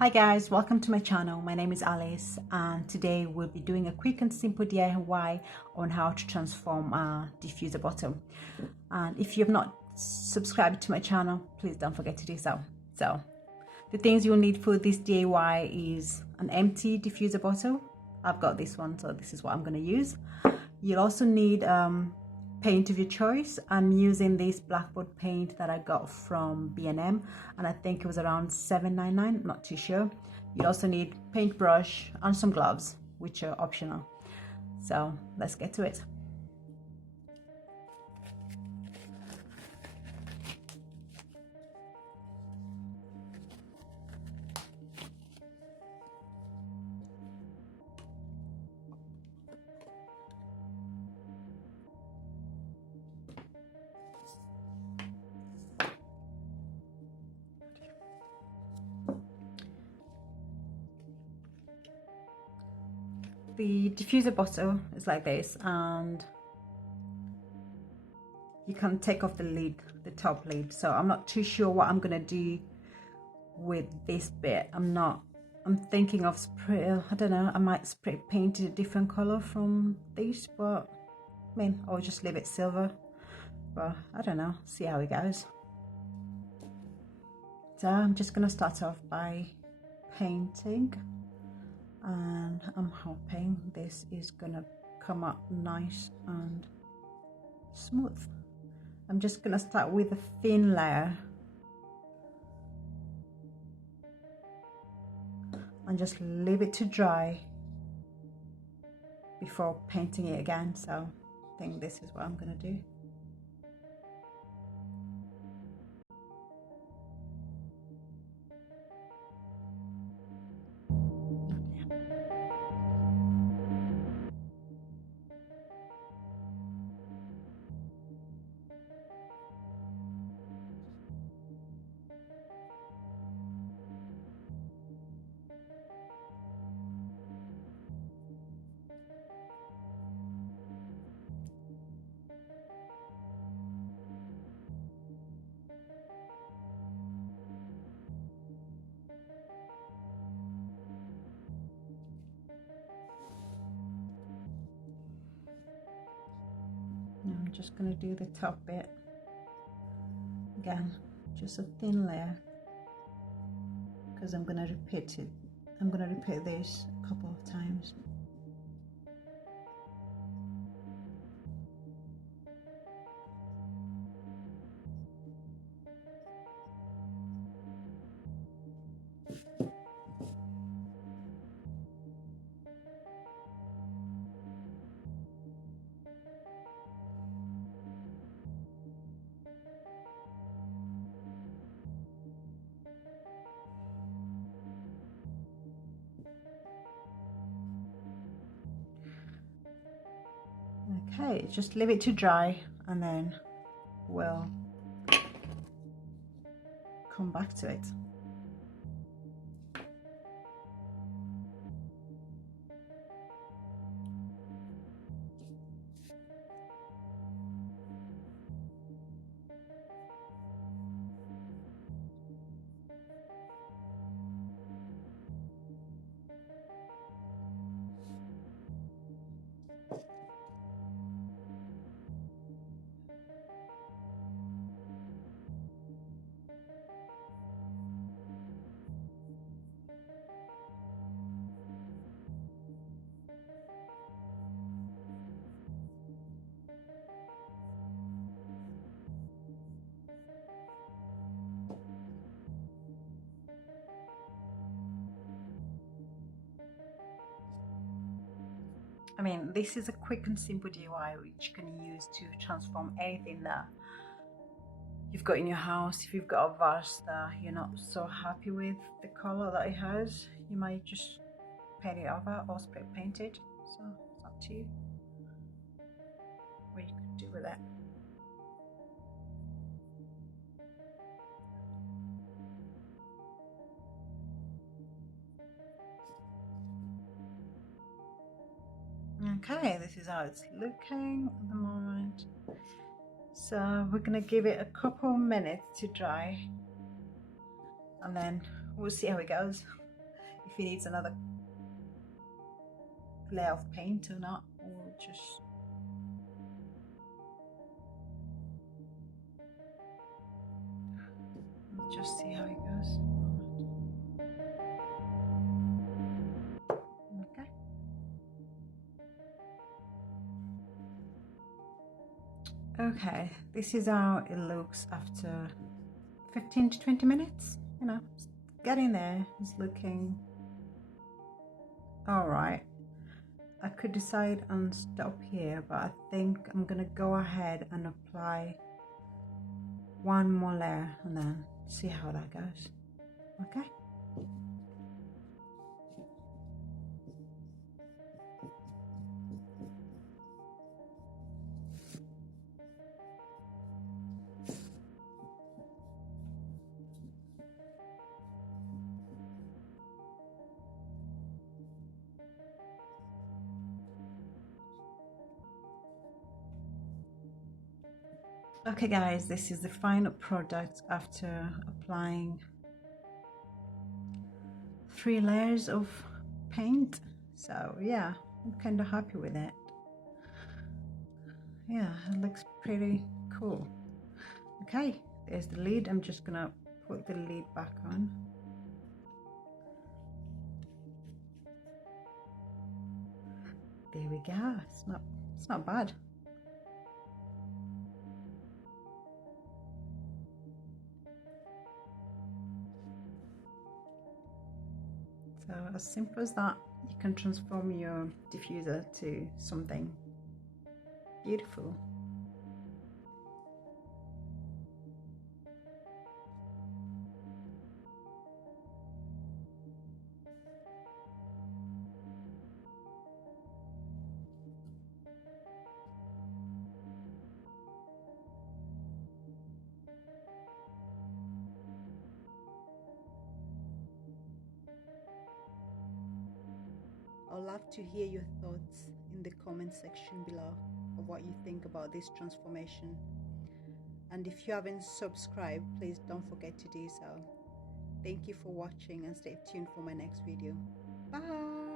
Hi guys, welcome to my channel. My name is Alice and today we'll be doing a quick and simple DIY on how to transform a diffuser bottle. And if you have not subscribed to my channel, please don't forget to do so. So the things you'll need for this DIY is an empty diffuser bottle. I've got this one, so this is what I'm going to use. You'll also need paint of your choice. I'm using this blackboard paint that I got from B&M and I think it was around $7.99, not too sure. You also need paintbrush and some gloves, which are optional. So let's get to it. The diffuser bottle is like this, and you can take off the lid, the top lid. So I'm not too sure what I'm gonna do with this bit. I'm thinking of spray, I don't know, I might spray paint it a different color from this, but I mean, I'll just leave it silver, but I don't know, see how it goes. So I'm just gonna start off by painting, and I'm hoping this is gonna come up nice and smooth. I'm just gonna start with a thin layer and just leave it to dry before painting it again. So I think this is what I'm gonna do. I'm just going to do the top bit again, just a thin layer, because I'm going to repeat it. I'm going to repeat this a couple of times. Okay, just leave it to dry and then we'll come back to it. I mean, this is a quick and simple DIY which you can use to transform anything that you've got in your house. If you've got a vase that you're not so happy with the color that it has, you might just paint it over or spray paint it. So it's up to you what you can do with it. Okay, this is how it's looking at the moment. So we're gonna give it a couple minutes to dry and then we'll see how it goes. if it needs another layer of paint or not, or just see how it goes. Okay. Okay, this is how it looks after 15 to 20 minutes. You know, getting there. It's looking all right. I could decide and stop here, but I think I'm gonna go ahead and apply one more layer and then see how that goes. Okay. Okay guys, this is the final product after applying 3 layers of paint. So yeah, I'm kind of happy with it. Yeah, it looks pretty cool. Okay, there's the lid. I'm just gonna put the lid back on. There we go. It's not bad. So as simple as that, you can transform your diffuser to something beautiful. I'd love to hear your thoughts in the comment section below of what you think about this transformation. And if you haven't subscribed, please don't forget to do so. Thank you for watching and stay tuned for my next video. Bye!